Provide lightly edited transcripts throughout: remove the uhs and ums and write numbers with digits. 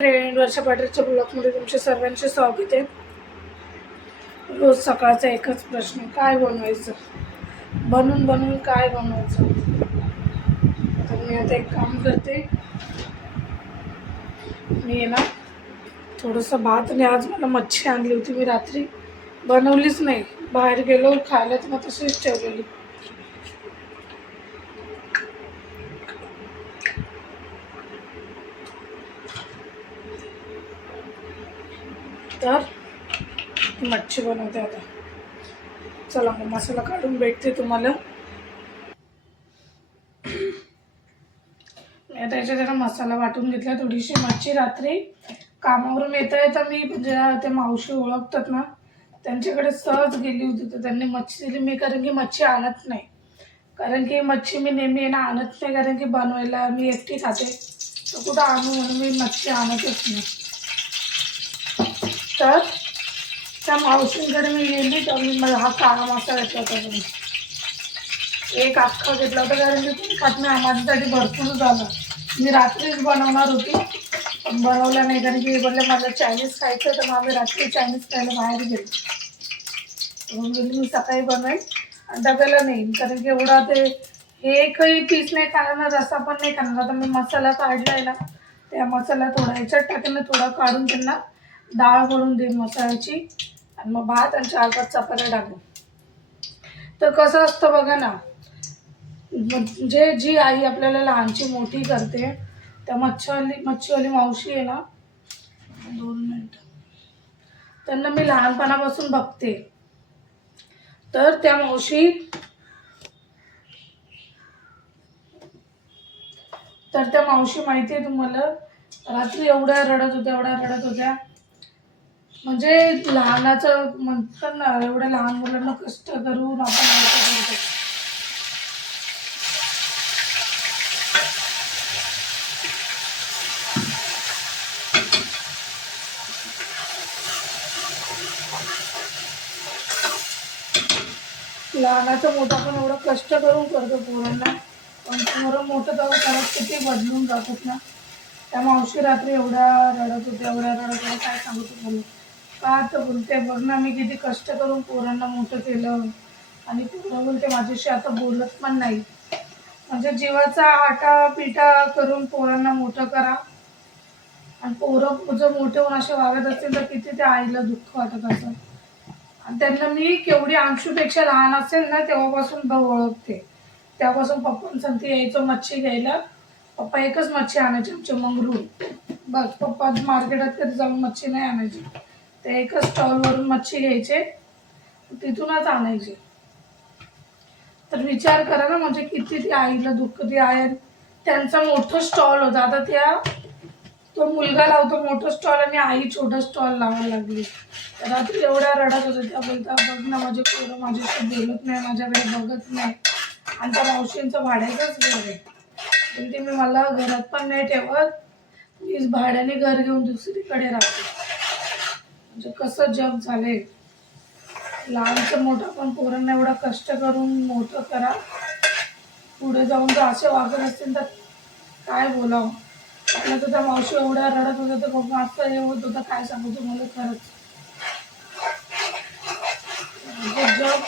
Friend वर्षा पाटीलच्या ब्लॉगमध्ये तुमच्या सर्वांचे स्वागत आहे. रोज सकाळचा एकच प्रश्न, काय बनवायचं? बनवून बनवून काय बनवायचं? तर मी आता एक काम करते. मी ना थोडंसं भात, आणि आज मला मच्छी आणली होती, मी रात्री बनवलीच नाही, बाहेर गेलो खायला तर मग तशीच ठेवलेली. तर मच्छी बनवते आता. चला मग मसाला काढून भेटते तुम्हाला. मी आता याच्यात जरा मसाला वाटून घेतला. थोडीशी मच्छी रात्री कामावरून येता येता मी म्हणजे ते मावशी ओळखतात ना, त्यांच्याकडे सहज गेली होती, तर त्यांनी मच्छी दिली. मी कारण की मच्छी आणत नाही, कारण की मच्छी मी नेहमी ना आणत नाही, कारण की बनवायला मी एकटी खाते, तर कुठं आणू म्हणून मी मच्छी आणतच नाही. तर त्या मावशींकडे मी गेली, तर मी मला हा काळा मसाला घेतला होता. एक अख्खा घेतला होता, कारण की तुम्ही खात नाही, माझ्यासाठी भरपूर झालं. मी रात्रीच बनवणार होती, पण बनवलं नाही, कारण की बोलले मला चायनीज खायचं, तर मग आम्ही रात्री चायनीज खायला बाहेर गेलो. म्हणून मी सकाळी बनवेन आणि डब्याला नेईन, कारण की एवढा ते एकही पीस नाही खाणार, रसा पण नाही खाणार. आता मी मसाला काढलाय ना, त्या मसाला थोडा ह्याच्यात टाकेन, थोडा काढून त्यांना डाळ बनवून देईन मसाल्याची, आणि मग भात आणि 4-5 चपात्या टाकून. तर कसं असतं बघा ना, म्हणजे जी आई आपल्याला लहानची मोठी करते, त्या मच्छीवाली मावशी आहे ना, 2 मिनिट, त्यांना मी लहानपणापासून बघते. तर त्या मावशी माहिती आहे तुम्हाला, रात्री एवढ्या रडत होत्या, म्हणजे लहानाचं म्हणतात ना, एवढ्या लहान मुलांना कष्ट करून आपण करतो. लहानाचं मोठा पण एवढं कष्ट करून करतो पोरांना, पण पोरं मोठं जाऊन करत किती बदलून जातात ना. त्या मावशी रात्री एवढ्या रडत होत्या, काय सांगू तुम्हाला. का तर बोलते, बघ ना मी किती कष्ट करून पोरांना मोठं केलं, आणि पोरं बोलते माझ्याशी आता बोलत पण नाही. म्हणजे जीवाचा आटापिटा करून पोरांना मोठं करा, आणि पोरं जर मोठे होऊन असे वागत असतील तर किती त्या आईला दुःख वाटत असेल. आणि त्यांना मी केवढी अंशूपेक्षा लहान असेल ना, तेव्हापासून ओळखते. तेव्हापासून पप्पांसाठी यायचं मच्छी घ्यायला. पप्पा एकच मच्छी आणायची आमचे, मंगरूळ. बस, पप्पा मार्केटात कधी जाऊन मच्छी नाही आणायची, ते एकच स्टॉलवरून मच्छी घ्यायचे, तिथूनच आणायचे. तर विचार करा ना, म्हणजे किती ती आईला दुःख. ती आहे, त्यांचा मोठं स्टॉल होता, आता तो मुलगा लावतो मोठं स्टॉल, आणि आई छोटा स्टॉल लावायला लागली. रात्री एवढ्या रडत होत्या, त्या बोलता, बघ ना माझे पोरं माझ्याशी बोलत नाही, माझ्याकडे बघत नाही, आणि त्या मावशींचं भाड्याचंच घर आहे. बोलते मी मला घरात पण नाही ठेवत, मीच भाड्याने घर घेऊन दुसरीकडे राहते. म्हणजे कसं जग झालंय. लहानचं मोठं पण पोरांना एवढं कष्ट करून मोठं करा, पुढे जाऊन जर असे वागत असतील तर काय बोलावं. आपल्या तर त्या मावशी एवढ्या रडत होत्या, तर बघ असं हे होत होतं, काय सांगू तुम्हाला. खरंच जग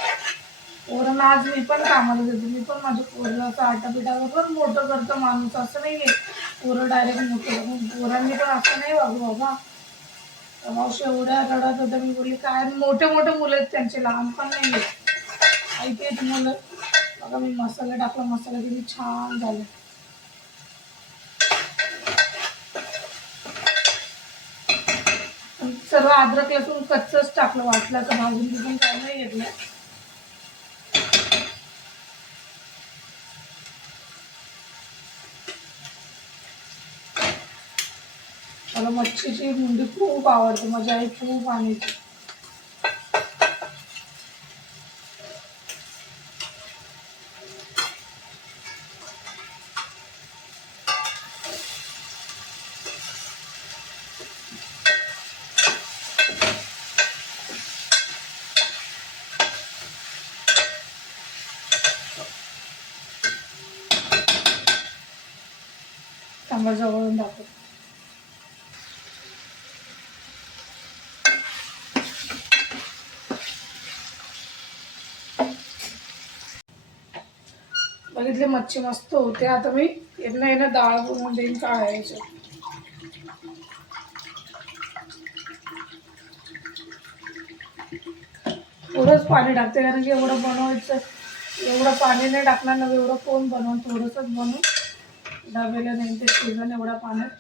पोरांना, आज मी पण कामाला जाते, मी पण माझ्या पोराला असं आटापिटावरच मोठं करतं माणूस, असं नाही आहे पोरं डायरेक्ट मोठं. पोरांनी पण असं नाही वागू बाबा. मावशी एवढ्या रडत होत्या, मी बोलली काय, मोठे मुलं आहेत त्यांचे, लहान पण नाही आहेत. ऐकते तुम्हाला. बघा मी मसाला टाकला, मसाला किती छान झाला. सर्व अद्रक लसूण कच्चच टाकलं, वाटलं तर भाजून बिजून काय नाही घेतलं. मला मच्छीची मुंडी खूप आवडते, माझी आई खूप आणायची. जवळून दाखवतो. बघितले मच्छी मस्त होते. आता मी यांना डाळ बनवून देईन काढायचं. थोडंच पाणी टाकते कारण की एवढं बनवायचं, एवढं पाणी नाही टाकणार ना, एवढं कोण बनवून, थोडंसंच बनवून डब्याला नाही ते सीझन एवढा पाण्यात.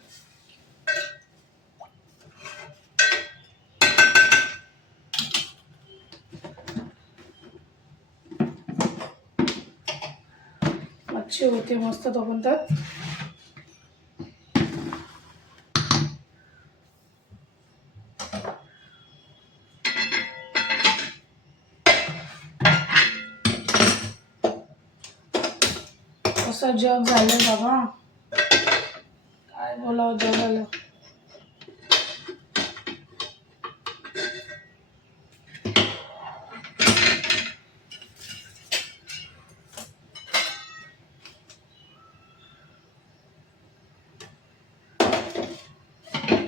मच्छी होते मस्त तोपर्यंत असं जग झालं बाबा, काय बोलावं जगाला.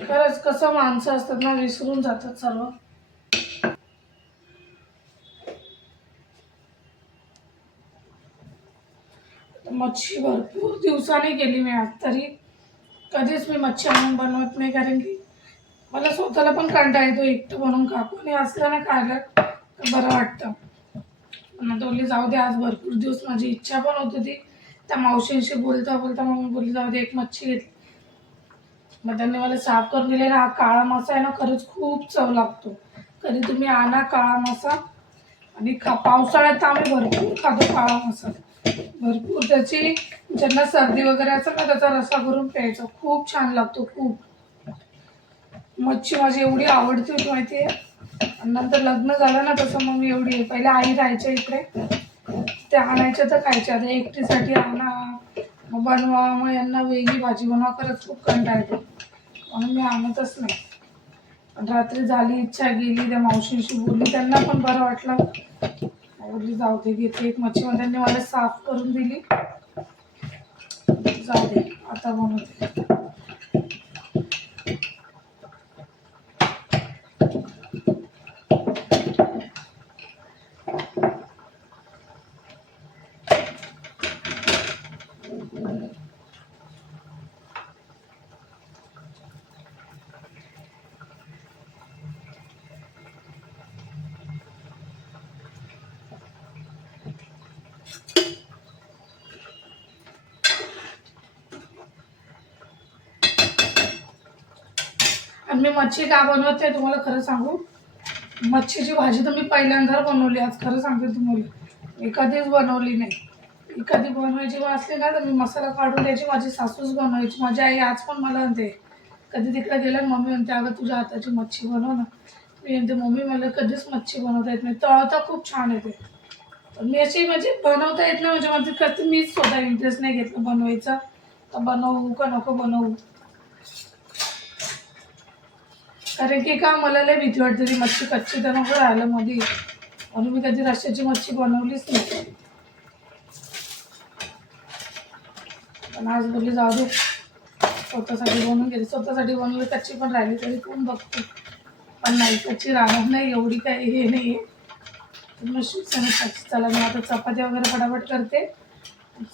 खरंच कसं माणसं असतात ना, विसरून जातात सर्व. मच्छी भरपूर दिवसाने केली मी आज. तरी कधीच मी मच्छी आणून बनवत नाही कारण की मला स्वतःला पण कंटाळा येतो एकटं बनवून. काकूने असलं ना खायला तर बरं वाटतं. पण बोलली जाऊ दे, आज भरपूर दिवस माझी इच्छा पण होती ती. त्या मावशींशी बोलता बोलता मग मी बोलली जाऊ दे, एक मच्छी घेतली. मग त्यांनी मला साफ करून दिले ना. हा काळा मासा आहे ना, खरंच खूप चव लागतो. कधी तुम्ही आणा काळा मासा. आणि पावसाळ्यात तर आम्ही भरपूर खातो काळा मासा. भरपूर त्याची, ज्यांना सर्दी वगैरे असेल ना, त्याचा रस्सा करून प्यायचा, खूप छान लागतो. खूप मच्छी माझी एवढी आवडती होती माहिती आहे. नंतर लग्न झालं ना, तसं मग मी एवढी, पहिले आई राहायच्या इकडे, ते आणायच्या तर खायच्या. आता एकटीसाठी आणा, मग बनवा, मग यांना वेगळी भाजी बनवा, खरंच खूप कंटाळा येतो. म्हणून मी आणतच नाही. पण रात्री झाली इच्छा, गेली त्या मावशींशी बोलली, त्यांना पण बरं वाटलं. बोलली जाऊ दे, घेते एक मच्छी. मग त्यांनी मला साफ करून दिली. जाऊ दे आता बनवते. आणि मी मच्छी का बनवते तुम्हाला खरं सांगू, मच्छीची भाजी तर मी पहिल्यांदा बनवली आज. खरं सांगते तुम्हाला, मी कधीच बनवली नाही. कधी बनवायची असली ना तर मी मसाला काढून द्यायची, माझी सासूच बनवायची. माझी आई आज पण मला म्हणते, कधी तिकडे गेलं मम्मी म्हणते अगं तुझ्या हाताची मच्छी बनव ना. मी म्हणते मम्मी मला कधीच मच्छी बनवता येत नाही, तळता खूप छान येते. पण मी अशी म्हणजे बनवता येत नाही, म्हणजे माझं कधी मीच स्वतः इंटरेस्ट नाही घेतलं बनवायचा. तर बनवू का नको बनवू, कारण की का मला लय भीती वाटते ती मच्छी कच्ची तर नको राहिलं मध्ये. म्हणून मी कधी रश्श्याची मच्छी बनवलीच नाही. पण आज बोलली जाऊ दे, स्वतःसाठी बनवून गेली. स्वतःसाठी बनवली, कच्ची पण राहिली तरी कोण बघतो. पण नाही, कच्ची राहणार नाही, एवढी काही हे नाही आहे. मग कच्ची. चला मी आता चपात्या वगैरे फटाफट करते,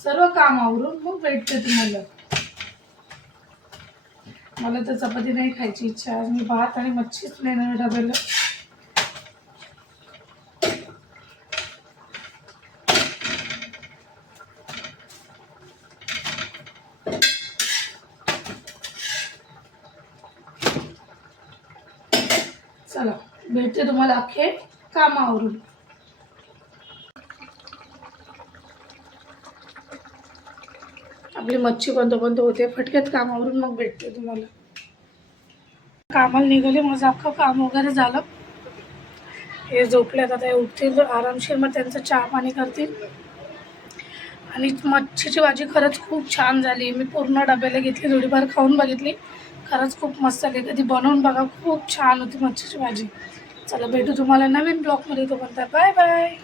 सर्व काम आवरून मग भेटते तुम्हाला. मला तर चपाती नाही खायची इच्छा आहे. मी भात आणि मच्छीच नेणार डब्याला. चला भेटते तुम्हाला अख्खे कामावरून. आपली मच्छी कोणतं होते, फटक्यात कामावरून मग भेटते तुम्हाला. कामाला निघाले, माझं अख्खं काम वगैरे झालं. हे झोपल्यात, आता उठतील आरामशीर, मग त्यांचं चहा पाणी करतील. आणि मच्छीची भाजी खरंच खूप छान झाली. मी पूर्ण डब्याला घेतली, थोडीफार खाऊन बघितली, खरंच खूप मस्त झाली. कधी बनवून बघा, खूप छान होती मच्छीची भाजी. चला भेटू तुम्हाला नवीन ब्लॉगमध्ये. तोपर्यंत बाय बाय.